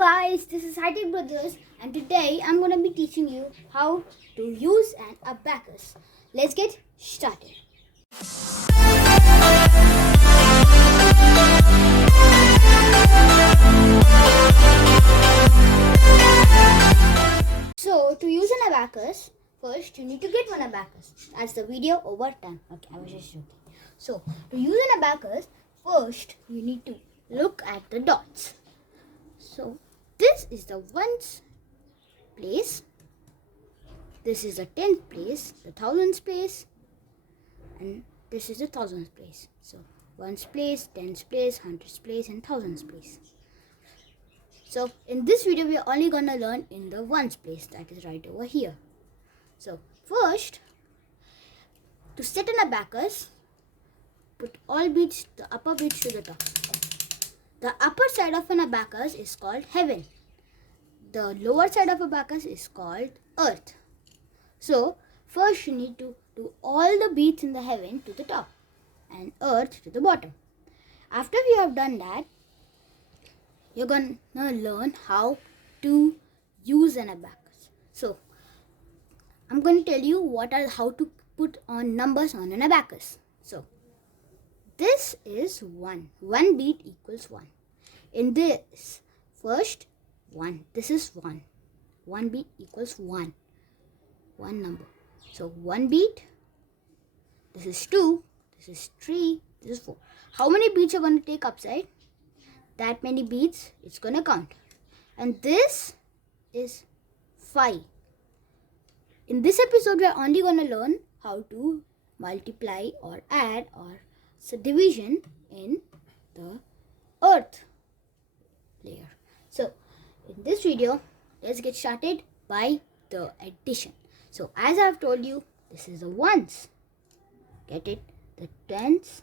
Guys, this is Hightech Brothers, and today I'm going to be teaching you how to use an abacus. Let's get started. So, to use an abacus, first you need to get one abacus. That's the video over done. Okay, I was just joking. So, to use an abacus, first you need to look at the dots. So, this is the ones place, this is the tenth place, the thousands place, and this is the thousands place. So, ones place, tens place, hundreds place, and thousands place. So, in this video, we are only gonna learn in the ones place, that is right over here. So, first, to set an abacus, put all beads, the upper beads to the top. The upper side of an abacus is called heaven. The lower side of abacus is called earth. So, first you need to do all the beads in the heaven to the top and earth to the bottom. After you have done that, you're gonna learn how to use an abacus. So, I'm going to tell you how to put on numbers on an abacus. So, this is 1. 1 bead equals 1. In this, first 1. This is 1. 1 bead equals 1. 1 number. So 1 bead. This is 2. This is 3. This is 4. How many beads you're going to take upside? That many beads it's going to count. And this is 5. In this episode, we are only going to learn how to multiply or add or division in the earth layer. So, in this video, let's get started by the addition. So, as I have told you, this is the ones. Get it? The tens,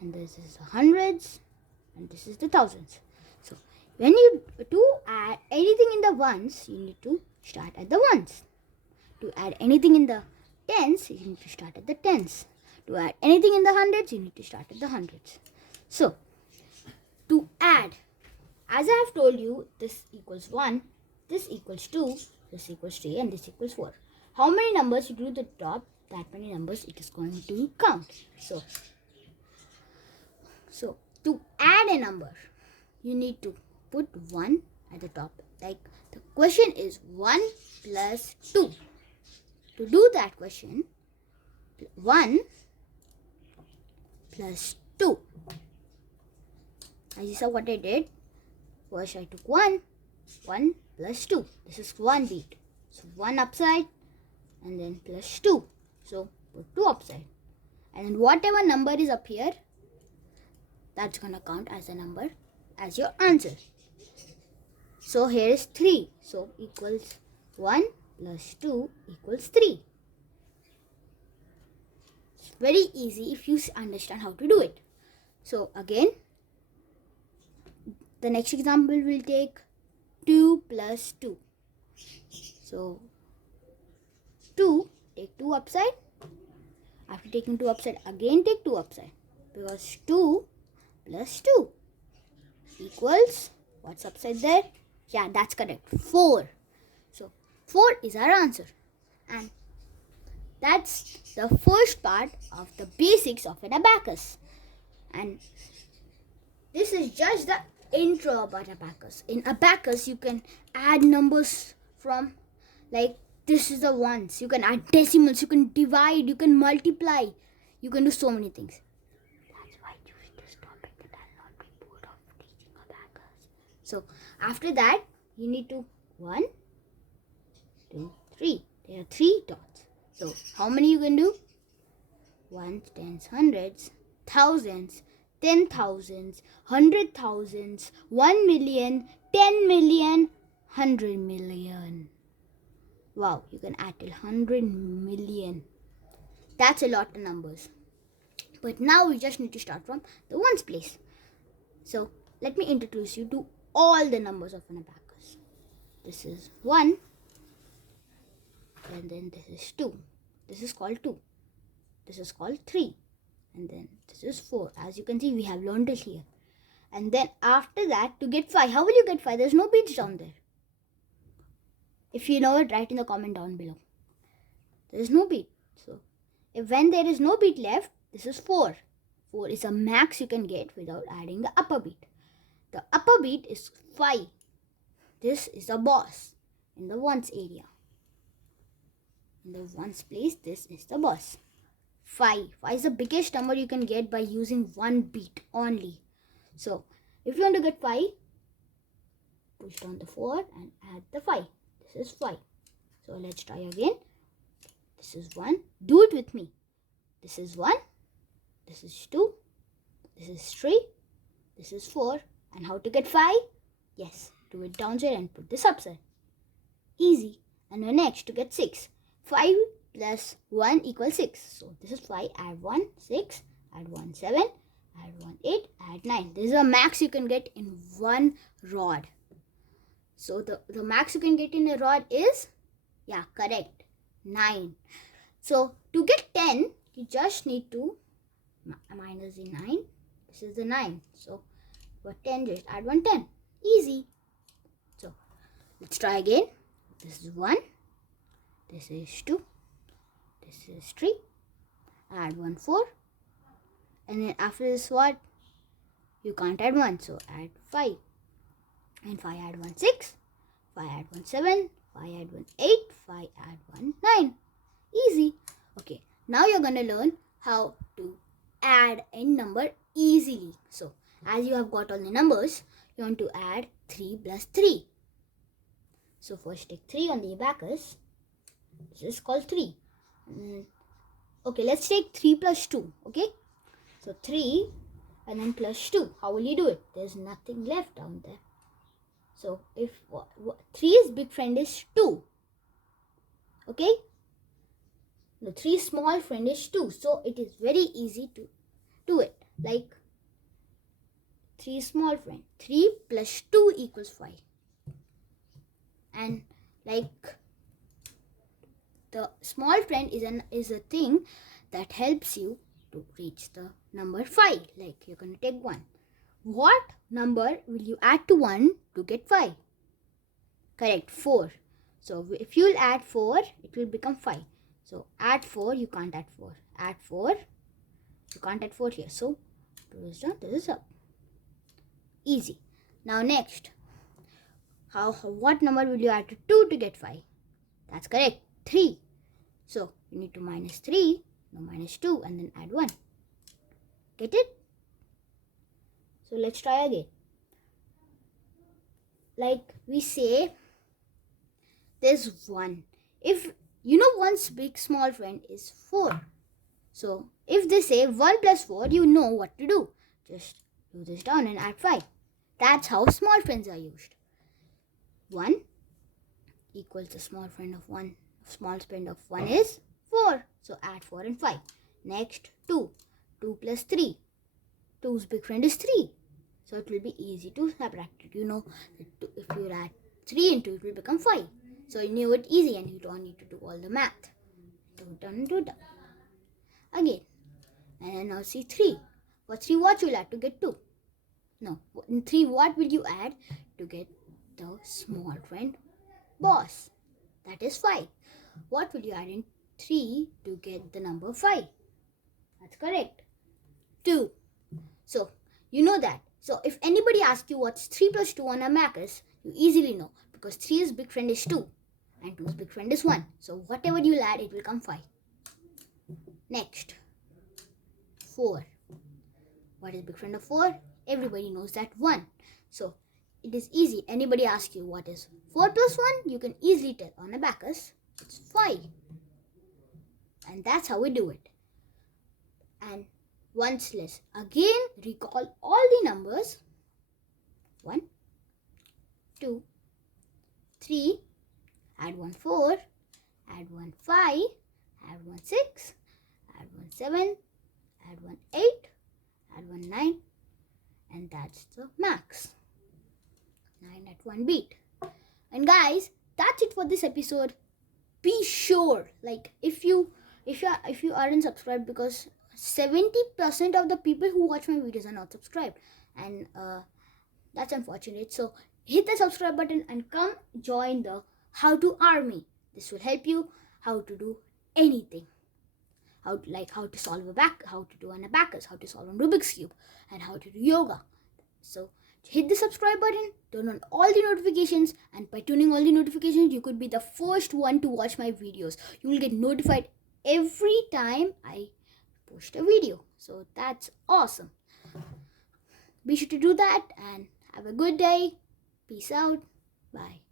and this is the hundreds, and this is the thousands. So, when you add anything in the ones, you need to start at the ones. To add anything in the tens, you need to start at the tens. To add anything in the hundreds, you need to start at the hundreds. So, to add, as I have told you, this equals 1, this equals 2, this equals 3, and this equals 4. How many numbers you do to the top, that many numbers it is going to count. So to add a number, you need to put 1 at the top. Like the question is 1 plus 2. To do that question, 1 plus 2. As you saw what I did, first I took 1 plus 2. This is 1 bead. So 1 upside and then plus 2. So put 2 upside. And then whatever number is up here, that's going to count as a number as your answer. So here is 3. So equals 1 plus 2 equals 3. It's very easy if you understand how to do it. So again, the next example will take 2 plus 2. So 2, take 2 upside. After taking 2 upside, again take 2 upside. Because 2 plus 2 equals, what's upside there? Yeah, that's correct, 4. So 4 is our answer. And that's the first part of the basics of an abacus. And this is just the intro about abacus. In abacus, you can add numbers from, like, this is the ones. You can add decimals, you can divide, you can multiply. You can do so many things. That's why you should just stop it and I'll not be bored of teaching abacus. So, after that, you need to 1, 2, 3. There are 3 dots. So, how many you can do? Ones, tens, hundreds, thousands, 10,000s, 100,000s, 1 million, 10 million, 100 million. Wow, you can add till 100 million. That's a lot of numbers. But now we just need to start from the ones place. So let me introduce you to all the numbers of an abacus. This is 1, and then this is 2. This is called 2. This is called 3. And then this is 4. As you can see, we have learned it here. And then after that, to get 5, how will you get 5? There's no beats down there. If you know it, write in the comment down below. There is no beat. So when there is no beat left, this is 4. 4 is a max you can get without adding the upper beat. The upper beat is 5. This is the boss in the ones area. In the ones place, this is the boss. 5. 5 is the biggest number you can get by using one beat only. So if you want to get 5, push down the 4 and add the 5. This is 5. So let's try again. This is 1. Do it with me. This is 1. This is 2. This is 3. This is 4. And how to get 5? Yes, do it downside and put this upside. Easy. And now next, to get 6. 5 plus 1 equals 6. So this is 5. Add 1, 6. Add 1, 7. Add 1, 8. Add 9. This is a max you can get in one rod. So the max you can get in a rod is, yeah, correct, 9. So to get 10, you just need to minus the 9. This is the 9. So for 10, just add 1, 10. Easy. So let's try again. This is 1. This is 2. This is 3. Add 1, 4. And then after this, what? You can't add 1. So add 5. And 5 add 1, 6. 5 add 1, 7. 5 add 1, 8. 5 add 1, 9. Easy. Okay. Now you're going to learn how to add a number easily. So as you have got all the numbers, you want to add 3 plus 3. So first take 3 on the abacus. This is called 3. Okay, let's take 3 plus 2. Okay. So 3 and then plus 2. How will you do it? There's nothing left down there. So if 3's big friend is 2. Okay. The 3 small friend is 2. So it is very easy to do it. Like 3 small friend. 3 plus 2 equals 5. And like the small friend is a thing that helps you to reach the number 5. Like you're going to take 1. What number will you add to 1 to get 5? Correct, 4. So if you'll add 4, it will become 5. So add 4, you can't add 4. Add 4, you can't add 4 here. So this is down, this is up. Easy. Now next, what number will you add to 2 to get 5? That's correct, 3. So you need to minus 3, no minus 2, and then add 1. Get it? So let's try again. Like we say, there's 1. If you know 1's big small friend is 4. So if they say 1 plus 4, you know what to do. Just do this down and add 5. That's how small friends are used. 1 equals the small friend of 1. Small friend of 1 is 4. So add 4 and 5. Next 2. 2 plus 3. 2's big friend is 3. So it will be easy to subtract it. You know that if you add 3 into it will become 5. So you knew it easy and you don't need to do all the math. Do done. Again. And now see 3. For 3 what you will add to get 2? No. In 3 what will you add to get the small friend boss? That is 5. What will you add in 3 to get the number 5? That's correct. 2. So you know that. So if anybody asks you what's 3 plus 2 on abacus, you easily know because 3's big friend is 2 and 2's big friend is 1. So whatever you add, it will come 5. Next, 4. What is big friend of 4? Everybody knows that 1. So it is easy. Anybody asks you what is 4 plus 1, you can easily tell on abacus it's 5. And that's how we do it. And once less. Again, recall all the numbers. 1, 2, 3, add 1, 4, add 1, 5, add 1, 6, add 1, 7, add 1, 8, add 1, 9, and that's the max. 9 at 1 beat. And guys, that's it for this episode. Be sure, like if you aren't subscribed, because 70% of the people who watch my videos are not subscribed, and that's unfortunate. So hit the subscribe button and come join the How to Army. This will help you how to do anything. How to solve how to do an abacus, how to solve a Rubik's Cube, and how to do yoga. So hit the subscribe button, turn on all the notifications, and by turning all the notifications, you could be the first one to watch my videos. You will get notified every time I post a video. So that's awesome. Be sure to do that and have a good day. Peace out. Bye.